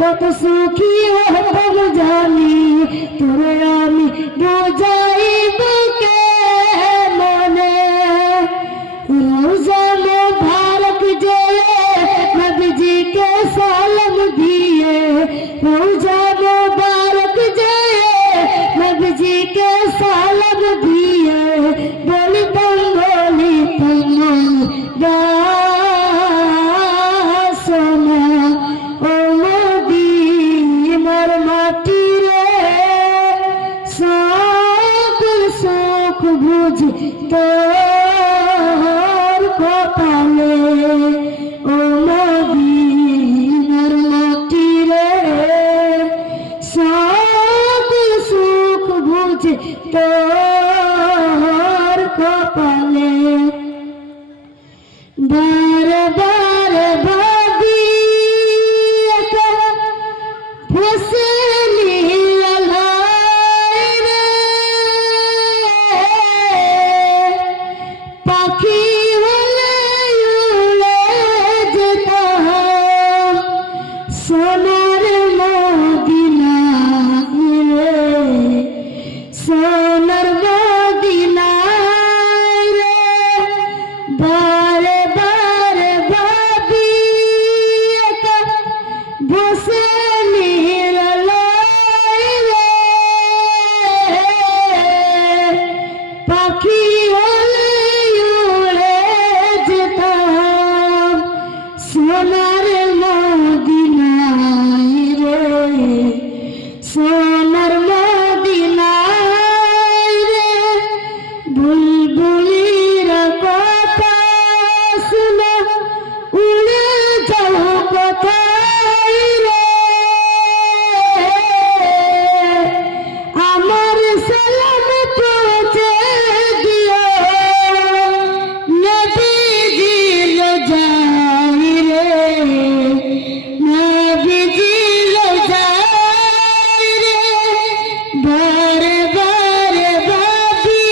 কত সুখী হতাম জানি তোরে আমি বুঝাইব কে মনে রোজা মুবারক যে নবীজি কে সালাম দিয়ে রোজা মুবারক যে নবীজি কে সালাম দিয়ে বলিতাম তোর কপালে ও মদিনার মাটি রে সব সুখ বুঝি তোর কপালে বারে বারে ভাবি একা বসে সোনার মদিনা রে সোনার মদিনা রে বারে বারে ভাবি একা বসে নিরালায় রে পাখি হলে উড়ে যেতাম সোনার সোনার মদিনায় রে বুলবুলির কথা শুনে উড়ে যাও কোথায় রে আমার সালাম পৌঁছে দিও নবীজি লো যাই রে নবীজি লো যাই বারে বারে ভাবি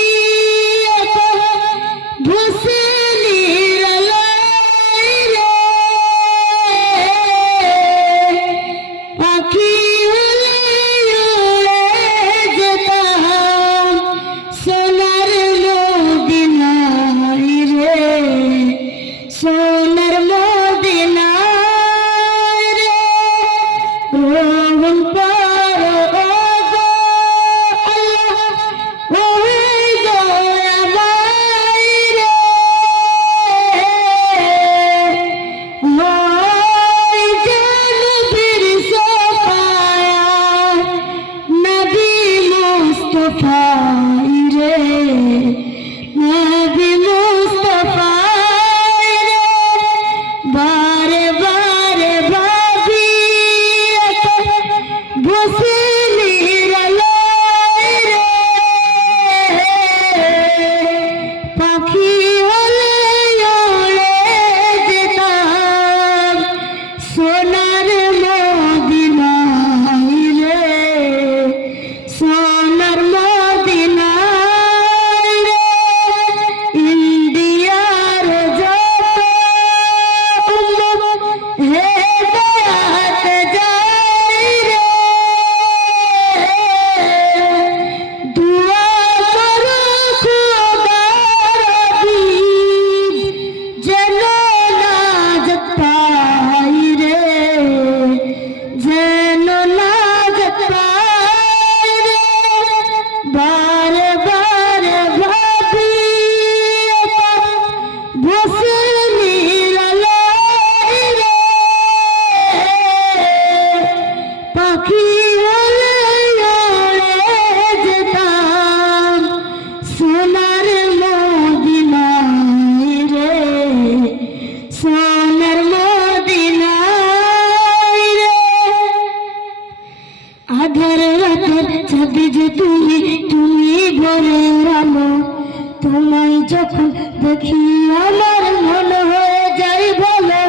যখন দেখি আমার মনে হয়ে যায় ভালো।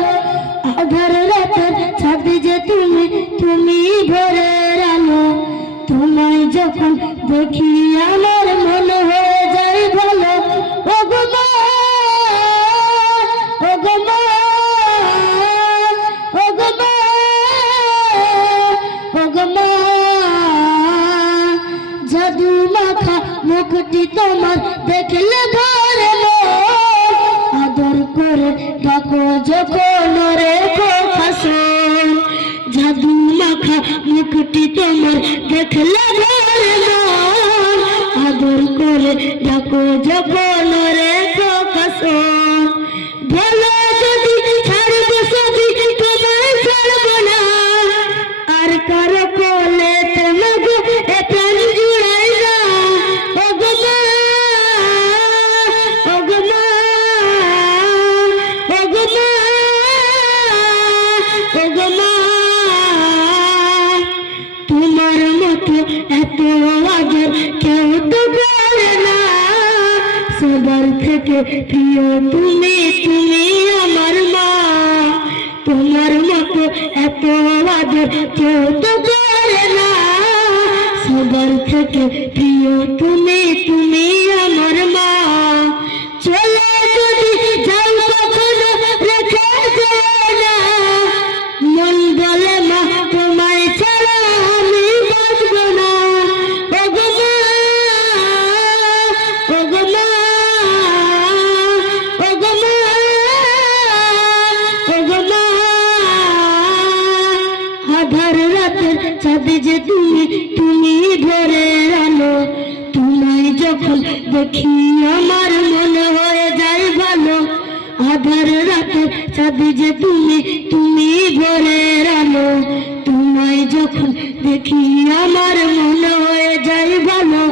আধার রাতের ছাবি যে তুমি, তুমি ভোরের আলো। তোমায় যখন দেখি আমার মনে হয়ে যায় ভালো। ওগো মা, ওগো মা, ওগো মা, ওগো মা, জাদু মাখা মুখটি তোমার দেখলে ধরে আদর করে ডাকো যখন রেখো খাসন। জাদু মাখা মুখটি তোমার দেখলে ধরে আদর করে ডাকো যখন রেখো খাসন। বলো যদি ছাড়বো সবই তোমায় ছাড়বো না, আর কারো কোলে তোমাকে এ প্রাণ জুড়াই না। ওগো মা, ওগো মা, ওগো মা, ওগো মা, তোমার মতো এত আদর কেউ তো করে না। সবার থেকে প্রিয় তুমি, তুমি আমার মা। তোমার মতো এত আদর কেউ তো করে না। সবার থেকে প্রিয় তুমি, তুমি আমার মা। চলে যদি যাও কখনো রেখে যেও না, মন বলে মা তোমায় ছাড়া আমি বাঁচবো না। ওগো মা, ওগো মা, ওগো মা, ওগো মা, আধার রাতের ছাবি যে তুমি, তুমি ভোরের আলো। তোমায় যখন দেখি আমার মনে হয়ে যায় ভালো। আধার রাতের ছাবি যে তুমি, তুমি ভোরের আলো। তোমায় যখন দেখি আমার মনে হয়ে যায় ভালো।